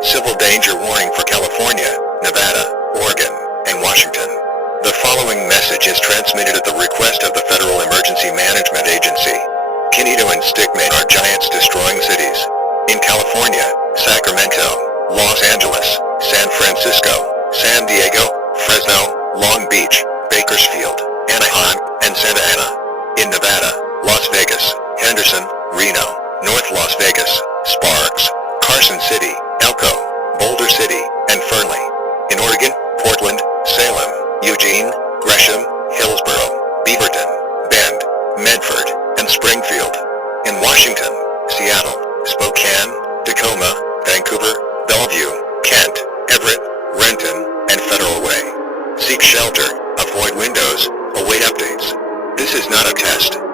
Civil danger warning for California, Nevada, Oregon, and Washington. The following message is transmitted at the request of the Federal Emergency Management Agency. Kinito and Stickman are giants destroying cities. In California, Sacramento, Los Angeles, San Francisco, San Diego, Fresno, Long Beach, Bakersfield, Anaheim, and Santa Ana. In Nevada, Las Vegas, Henderson, Reno, North Las Vegas, Sparks, Carson City, Elko, Boulder City, and Fernley. In Oregon, Portland, Salem, Eugene, Gresham, Hillsborough, Beaverton, Bend, Medford, and Springfield. In Washington, Seattle, Spokane, Tacoma, Vancouver, Bellevue, Kent, Everett, Renton, and Federal Way. Seek shelter, avoid windows, await updates. This is not a test.